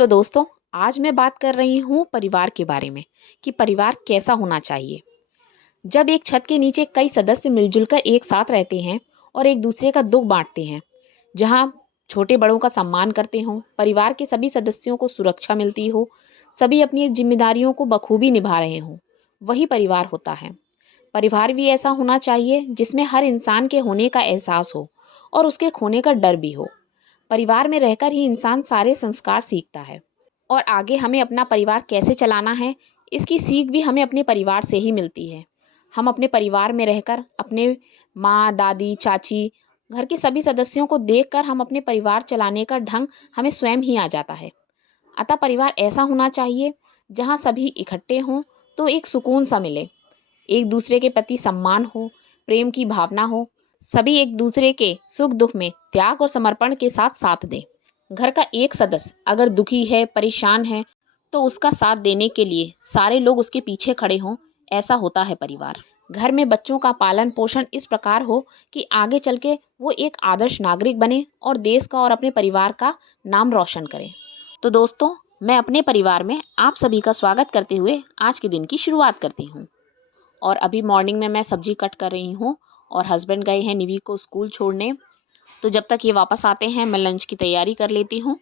तो दोस्तों, आज मैं बात कर रही हूँ परिवार के बारे में कि परिवार कैसा होना चाहिए। जब एक छत के नीचे कई सदस्य मिलजुल कर एक साथ रहते हैं और एक दूसरे का दुख बांटते हैं, जहाँ छोटे बड़ों का सम्मान करते हों, परिवार के सभी सदस्यों को सुरक्षा मिलती हो, सभी अपनी जिम्मेदारियों को बखूबी निभा रहे हों, वही परिवार होता है। परिवार भी ऐसा होना चाहिए जिसमें हर इंसान के होने का एहसास हो और उसके खोने का डर भी हो। परिवार में रहकर ही इंसान सारे संस्कार सीखता है और आगे हमें अपना परिवार कैसे चलाना है, इसकी सीख भी हमें अपने परिवार से ही मिलती है। हम अपने परिवार में रहकर अपने माँ, दादी, चाची, घर के सभी सदस्यों को देखकर हम अपने परिवार चलाने का ढंग हमें स्वयं ही आ जाता है। अतः परिवार ऐसा होना चाहिए जहाँ सभी इकट्ठे हों तो एक सुकून सा मिले, एक दूसरे के प्रति सम्मान हो, प्रेम की भावना हो, सभी एक दूसरे के सुख दुख में त्याग और समर्पण के साथ साथ दें। घर का एक सदस्य अगर दुखी है, परेशान है, तो उसका साथ देने के लिए सारे लोग उसके पीछे खड़े हों, ऐसा होता है परिवार। घर में बच्चों का पालन पोषण इस प्रकार हो कि आगे चल के वो एक आदर्श नागरिक बने और देश का और अपने परिवार का नाम रोशन करें। तो दोस्तों, मैं अपने परिवार में आप सभी का स्वागत करते हुए आज के दिन की शुरुआत करती हूँ। और अभी मॉर्निंग में मैं सब्जी कट कर रही हूँ और हस्बैंड गए हैं निवी को स्कूल छोड़ने। तो जब तक ये वापस आते हैं मैं लंच की तैयारी कर लेती हूँ।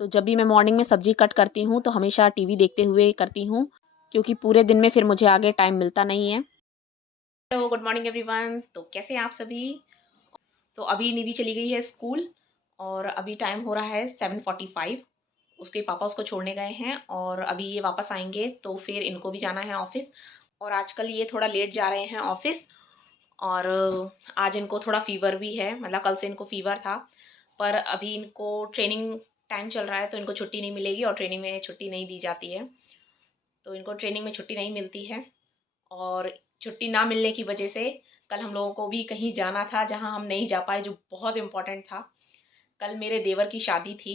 तो जब भी मैं मॉर्निंग में सब्जी कट करती हूँ तो हमेशा टीवी देखते हुए करती हूँ, क्योंकि पूरे दिन में फिर मुझे आगे टाइम मिलता नहीं है। Hello, good morning everyone. तो कैसे हैं आप सभी। तो अभी निवी चली गई है स्कूल और अभी टाइम हो रहा है 7:45। उसके पापा उसको छोड़ने गए हैं और अभी ये वापस आएंगे तो फिर इनको भी जाना है ऑफिस। और आजकल ये थोड़ा लेट जा रहे हैं ऑफिस। और आज इनको थोड़ा फ़ीवर भी है, मतलब कल से इनको फ़ीवर था, पर अभी इनको ट्रेनिंग टाइम चल रहा है तो इनको छुट्टी नहीं मिलेगी और ट्रेनिंग में छुट्टी नहीं दी जाती है। तो इनको ट्रेनिंग में छुट्टी नहीं मिलती है और छुट्टी ना मिलने की वजह से कल हम लोगों को भी कहीं जाना था जहाँ हम नहीं जा पाए, जो बहुत इम्पोर्टेंट था। कल मेरे देवर की शादी थी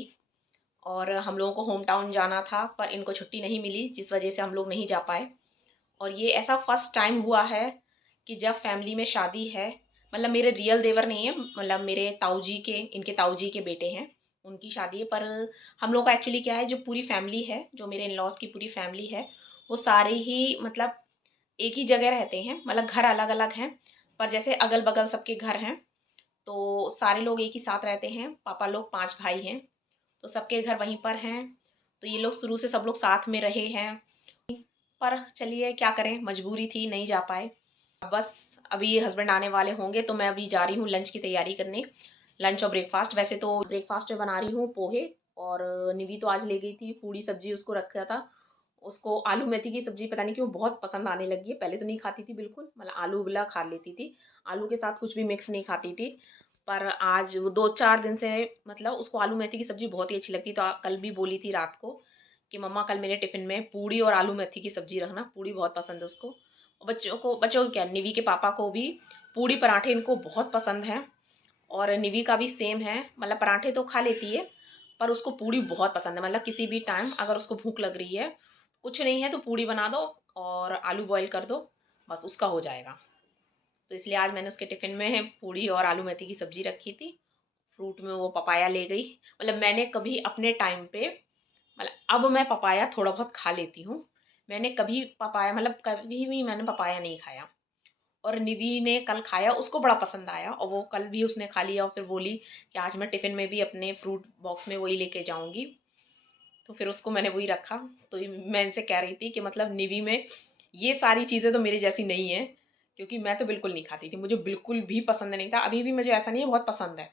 और हम लोगों को होम टाउन जाना था, पर इनको छुट्टी नहीं मिली जिस वजह से हम लोग नहीं जा पाए। और ये ऐसा फर्स्ट टाइम हुआ है कि जब फैमिली में शादी है, मतलब मेरे रियल देवर नहीं है, मतलब मेरे ताऊ जी के, इनके ताऊ जी के बेटे हैं, उनकी शादी है। पर हम लोग का एक्चुअली क्या है, जो पूरी फैमिली है, जो मेरे इन लॉज की पूरी फैमिली है, वो सारे ही मतलब एक ही जगह रहते हैं, मतलब घर अलग अलग हैं पर जैसे अगल बगल सबके घर हैं। तो सारे लोग एक ही साथ रहते हैं। पापा लोग 5 भाई हैं तो सबके घर वहीं पर हैं। तो ये लोग शुरू से सब लोग साथ में रहे हैं, पर चलिए क्या करें, मजबूरी थी, नहीं जा पाए। बस अभी हस्बैंड आने वाले होंगे तो मैं अभी जा रही हूँ लंच की तैयारी करने, लंच और ब्रेकफास्ट। वैसे तो ब्रेकफास्ट में बना रही हूँ पोहे, और निवी तो आज ले गई थी पूड़ी सब्जी, उसको रखा था। उसको आलू मेथी की सब्जी पता नहीं क्यों बहुत पसंद आने लगी है। पहले तो नहीं खाती थी बिल्कुल, मतलब आलू उबला खा लेती थी, आलू के साथ कुछ भी मिक्स नहीं खाती थी। पर आज वो 2-4 दिन से मतलब उसको आलू मेथी की सब्जी बहुत ही अच्छी लगती। तो कल भी बोली थी रात को कि मम्मा कल मेरे टिफ़िन में पूड़ी और आलू मेथी की सब्जी रखना, पूड़ी बहुत पसंद है उसको। और बच्चों को क्या, निवी के पापा को भी पूड़ी पराठे इनको बहुत पसंद हैं। और निवी का भी सेम है, मतलब पराठे तो खा लेती है पर उसको पूड़ी बहुत पसंद है। मतलब किसी भी टाइम अगर उसको भूख लग रही है, कुछ नहीं है तो पूड़ी बना दो और आलू बॉईल कर दो, बस उसका हो जाएगा। तो इसलिए आज मैंने उसके टिफ़िन में पूड़ी और आलू मेथी की सब्जी रखी थी। फ्रूट में वो पपाया ले गई। मतलब मैंने कभी अपने टाइम पे, मतलब अब मैं पपाया थोड़ा बहुत खा लेती हूँ। मैंने कभी पपाया, मतलब कभी भी मैंने पपाया नहीं खाया। और निवी ने कल खाया, उसको बड़ा पसंद आया और वो कल भी उसने खा लिया और फिर बोली कि आज मैं टिफ़िन में भी अपने फ्रूट बॉक्स में वही लेके जाऊँगी। तो फिर उसको मैंने वही रखा। तो मैं इनसे कह रही थी कि मतलब निवी में ये सारी चीज़ें तो मेरी जैसी नहीं है, क्योंकि मैं तो बिल्कुल नहीं खाती थी, मुझे बिल्कुल भी पसंद नहीं था। अभी भी मुझे ऐसा नहीं है, बहुत पसंद है।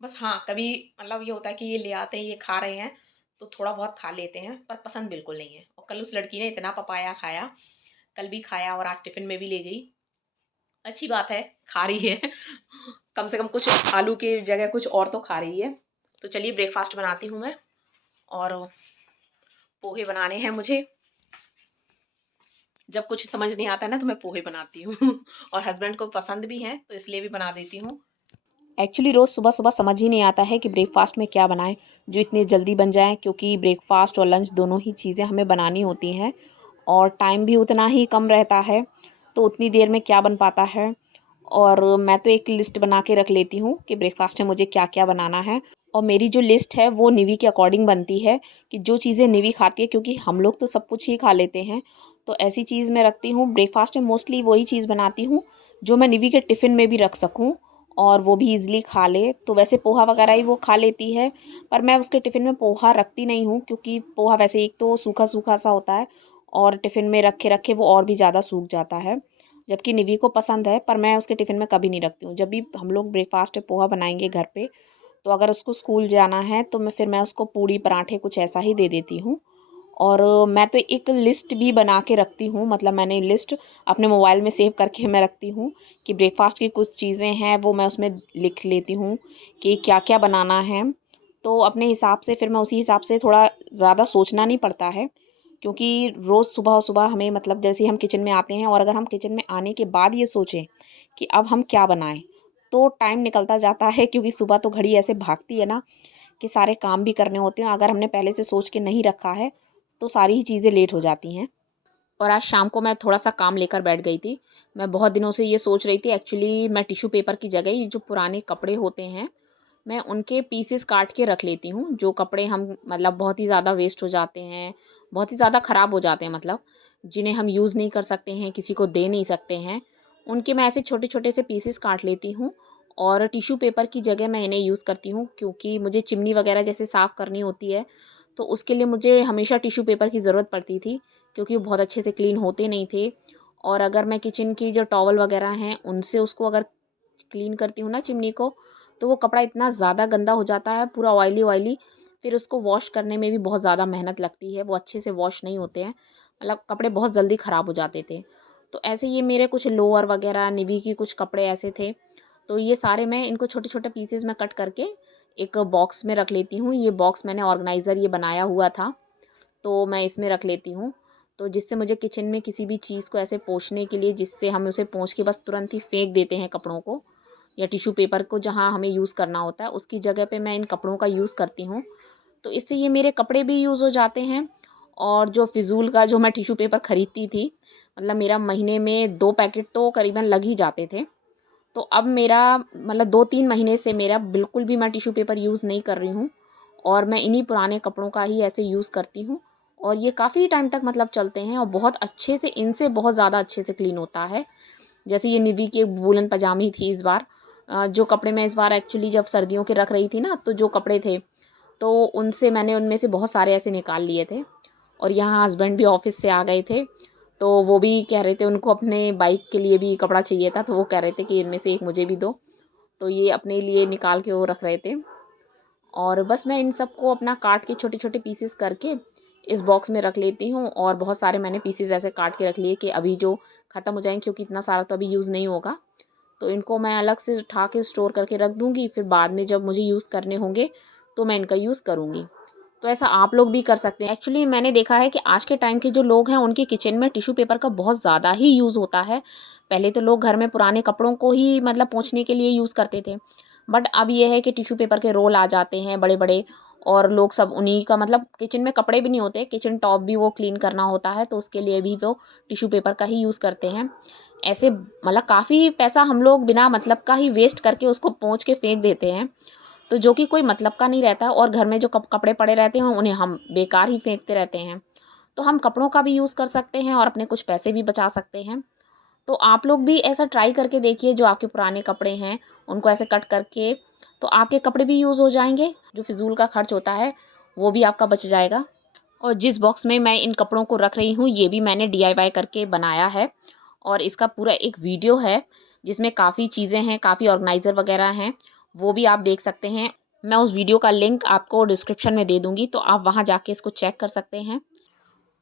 बस हाँ, कभी मतलब ये होता है कि ये ले आते हैं, ये खा रहे हैं तो थोड़ा बहुत खा लेते हैं, पर पसंद बिल्कुल नहीं है। और कल उस लड़की ने इतना पपाया खाया, कल भी खाया और आज टिफ़िन में भी ले गई। अच्छी बात है, खा रही है कम से कम कुछ आलू की जगह कुछ और तो खा रही है। तो चलिए ब्रेकफास्ट बनाती हूँ मैं, और पोहे बनाने हैं मुझे। जब कुछ समझ नहीं आता है ना तो मैं पोहे बनाती हूँ और हस्बैंड को पसंद भी हैं तो इसलिए भी बना देती हूँ। एक्चुअली रोज़ सुबह सुबह समझ ही नहीं आता है कि ब्रेकफास्ट में क्या बनाएं जो इतनी जल्दी बन जाए, क्योंकि ब्रेकफास्ट और लंच दोनों ही चीज़ें हमें बनानी होती हैं और टाइम भी उतना ही कम रहता है, तो उतनी देर में क्या बन पाता है। और मैं तो एक लिस्ट बना के रख लेती हूँ कि ब्रेकफ़ास्ट में मुझे क्या-क्या बनाना है। और मेरी जो लिस्ट है वो निवी के अकॉर्डिंग बनती है कि जो चीज़ें निवी खाती है, क्योंकि हम लोग तो सब कुछ ही खा लेते हैं। तो ऐसी चीज़ मैं रखती हूँ ब्रेकफ़ास्ट में, मोस्टली वही चीज़ बनाती हूँ जो मैं निवी के टिफ़िन में भी रख सकूँ और वो भी ईज़िली खा ले। तो वैसे पोहा वग़ैरह ही वो खा लेती है, पर मैं उसके टिफ़िन में पोहा रखती नहीं हूँ, क्योंकि पोहा वैसे एक तो सूखा-सूखा सा होता है और टिफ़िन में रखे-रखे वो और भी ज़्यादा सूख जाता है। जबकि निवी को पसंद है, पर मैं उसके टिफ़िन में कभी नहीं रखती हूँ। जब भी हम लोग ब्रेकफ़ास्ट में पोहा बनाएँगे घर पे, तो अगर उसको स्कूल जाना है तो मैं उसको पूड़ी पराठे कुछ ऐसा ही दे देती हूँ। और मैं तो एक लिस्ट भी बना के रखती हूँ, मतलब मैंने लिस्ट अपने मोबाइल में सेव करके मैं रखती हूँ कि ब्रेकफ़ास्ट की कुछ चीज़ें हैं वो मैं उसमें लिख लेती हूँ कि क्या-क्या बनाना है। तो अपने हिसाब से फिर मैं उसी हिसाब से थोड़ा ज़्यादा सोचना नहीं पड़ता है, क्योंकि रोज़ सुबह-सुबह हमें, मतलब जैसे ही हम किचन में आते हैं और अगर हम किचन में आने के बाद ये सोचें कि अब हम क्या बनाएँ, तो टाइम निकलता जाता है, क्योंकि सुबह तो घड़ी ऐसे भागती है ना कि सारे काम भी करने होते हैं। अगर हमने पहले से सोच के नहीं रखा है, तो सारी ही चीज़ें लेट हो जाती हैं। और आज शाम को मैं थोड़ा-सा काम लेकर बैठ गई थी। मैं बहुत दिनों से ये सोच रही थी, एक्चुअली मैं टिश्यू पेपर की जगह ये जो पुराने कपड़े होते हैं, मैं उनके पीसेस काट के रख लेती हूँ। जो कपड़े हम, मतलब बहुत ही ज़्यादा वेस्ट हो जाते हैं, बहुत ही ज़्यादा ख़राब हो जाते हैं, मतलब जिन्हें हम यूज़ नहीं कर सकते हैं, किसी को दे नहीं सकते हैं, उनके मैं ऐसे छोटे-छोटे से पीसेस काट लेती हूँ और टिश्यू पेपर की जगह मैं इन्हें यूज़ करती हूँ, क्योंकि मुझे चिमनी वग़ैरह जैसे साफ़ करनी होती है, तो उसके लिए मुझे हमेशा टिश्यू पेपर की ज़रूरत पड़ती थी, क्योंकि वो बहुत अच्छे से क्लीन होते नहीं थे। और अगर मैं किचन की जो टॉवल वग़ैरह हैं, उनसे उसको अगर क्लीन करती हूँ ना चिमनी को, तो वो कपड़ा इतना ज़्यादा गंदा हो जाता है, पूरा ऑयली-ऑयली, फिर उसको वॉश करने में भी बहुत ज़्यादा मेहनत लगती है, वो अच्छे से वॉश नहीं होते हैं, मतलब कपड़े बहुत जल्दी ख़राब हो जाते थे। तो ऐसे ये मेरे कुछ लोअर वग़ैरह, निवी की कुछ कपड़े ऐसे थे, तो ये सारे मैं इनको छोटे-छोटे पीसेज़ में कट करके एक बॉक्स में रख लेती हूँ। ये बॉक्स मैंने ऑर्गनाइज़र ये बनाया हुआ था, तो मैं इसमें रख लेती हूँ। तो जिससे मुझे किचन में किसी भी चीज़ को ऐसे पोंछने के लिए, जिससे हम उसे पोंछ के बस तुरंत ही फेंक देते हैं कपड़ों को या टिश्यू पेपर को, जहाँ हमें यूज़ करना होता है, उसकी जगह पे मैं इन कपड़ों का यूज़ करती हूँ। तो इससे ये मेरे कपड़े भी यूज़ हो जाते हैं और जो फ़िज़ूल का जो मैं टिश्यू पेपर खरीदती थी, मतलब मेरा महीने में 2 पैकेट तो करीबन लग ही जाते थे। तो अब मेरा, मतलब 2-3 महीने से मेरा बिल्कुल भी मैं टिश्यू पेपर यूज़ नहीं कर रही हूँ और मैं इन्हीं पुराने कपड़ों का ही ऐसे यूज़ करती हूँ और ये काफ़ी टाइम तक मतलब चलते हैं और बहुत अच्छे से, इनसे बहुत ज़्यादा अच्छे से क्लीन होता है। जैसे ये निवी की वूलन पजामी थी इस बार, जो कपड़े मैं इस बार एक्चुअली जब सर्दियों के रख रही थी ना, तो जो कपड़े थे, तो उनसे मैंने उनमें से बहुत सारे ऐसे निकाल लिए थे और यहाँ हस्बैंड भी ऑफ़िस से आ गए थे, तो वो भी कह रहे थे उनको अपने बाइक के लिए भी कपड़ा चाहिए था, तो वो कह रहे थे कि इनमें से एक मुझे भी दो। तो ये अपने लिए निकाल के वो रख रहे थे और बस मैं इन सबको अपना काट के छोटे-छोटे पीसेस करके इस बॉक्स में रख लेती हूँ और बहुत सारे मैंने पीसेस ऐसे काट के रख लिए कि अभी जो ख़त्म हो जाएँगे, क्योंकि इतना सारा तो अभी यूज़ नहीं होगा। तो इनको मैं अलग से उठा के स्टोर करके रख दूँगी, फिर बाद में जब मुझे यूज़ करने होंगे, तो मैं इनका यूज़ करूँगी। तो ऐसा आप लोग भी कर सकते हैं। एक्चुअली मैंने देखा है कि आज के टाइम के जो लोग हैं, उनके किचन में टिश्यू पेपर का बहुत ज़्यादा ही यूज़ होता है। पहले तो लोग घर में पुराने कपड़ों को ही मतलब पोंछने के लिए यूज़ करते थे। बट अब ये है कि टिश्यू पेपर के रोल आ जाते हैं बड़े-बड़े और लोग सब उन्हीं का, मतलब किचन में कपड़े भी नहीं होते, किचन टॉप भी वो क्लीन करना होता है, तो उसके लिए भी वो टिश्यू पेपर का ही यूज़ करते हैं। ऐसे मतलब काफ़ी पैसा हम लोग बिना मतलब का ही वेस्ट करके उसको पोंछ के फेंक देते हैं। तो जो कि कोई मतलब का नहीं रहता और घर में जो कपड़े पड़े रहते हैं, उन्हें हम बेकार ही फेंकते रहते हैं। तो हम कपड़ों का भी यूज़ कर सकते हैं और अपने कुछ पैसे भी बचा सकते हैं। तो आप लोग भी ऐसा ट्राई करके देखिए, जो आपके पुराने कपड़े हैं, उनको ऐसे कट करके, तो आपके कपड़े भी यूज़ हो जाएँगे, जो फ़िज़ूल का खर्च होता है, वो भी आपका बच जाएगा। और जिस बॉक्स में मैं इन कपड़ों को रख रही हूँ, ये भी मैंने डीआईवाई करके बनाया है और इसका पूरा एक वीडियो है, जिसमें काफ़ी चीज़ें हैं, काफ़ी ऑर्गनाइज़र वगैरह हैं, वो भी आप देख सकते हैं। मैं उस वीडियो का लिंक आपको डिस्क्रिप्शन में दे दूँगी, तो आप वहाँ जाके इसको चेक कर सकते हैं।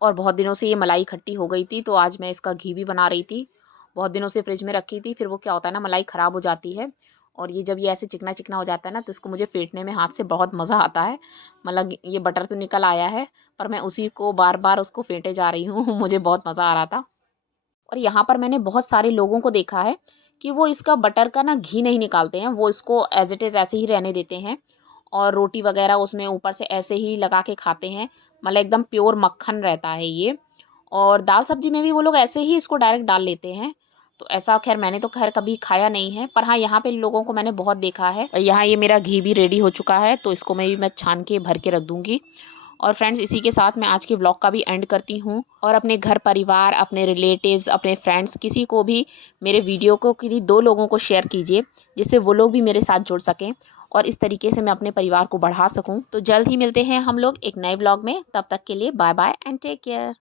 और बहुत दिनों से ये मलाई इकट्ठी हो गई थी, तो आज मैं इसका घी भी बना रही थी। बहुत दिनों से फ्रिज में रखी थी, फिर वो क्या होता है ना, मलाई ख़राब हो जाती है और ये जब ये ऐसे चिकना-चिकना हो जाता है ना, तो इसको मुझे फेंटने में हाथ से बहुत मज़ा आता है। मतलब ये बटर तो निकल आया है, पर मैं उसी को बार-बार उसको फेंटे जा रही हूँ। मुझे बहुत मज़ा आ रहा था। और यहाँ पर मैंने बहुत सारे लोगों को देखा है कि वो इसका बटर का ना घी नहीं निकालते हैं, वो इसको एज़ इट इज़ ऐसे ही रहने देते हैं और रोटी वग़ैरह उसमें ऊपर से ऐसे ही लगा के खाते हैं। मतलब एकदम प्योर मक्खन रहता है ये। और दाल सब्ज़ी में भी वो लोग ऐसे ही इसको डायरेक्ट डाल लेते हैं। तो ऐसा खैर मैंने तो खैर कभी खाया नहीं है, पर हाँ यहाँ पे लोगों को मैंने बहुत देखा है। यहाँ ये मेरा घी भी रेडी हो चुका है, तो इसको मैं छान के भर के रख दूँगी। और फ्रेंड्स इसी के साथ मैं आज के व्लॉग का भी एंड करती हूँ, और अपने घर परिवार, अपने रिलेटिव्स, अपने फ्रेंड्स, किसी को भी मेरे वीडियो को किसी 2 लोगों को शेयर कीजिए, जिससे वो लोग भी मेरे साथ जुड़ सकें और इस तरीके से मैं अपने परिवार को बढ़ा सकूँ। तो जल्द ही मिलते हैं हम लोग एक नए व्लॉग में, तब तक के लिए bye bye and take care.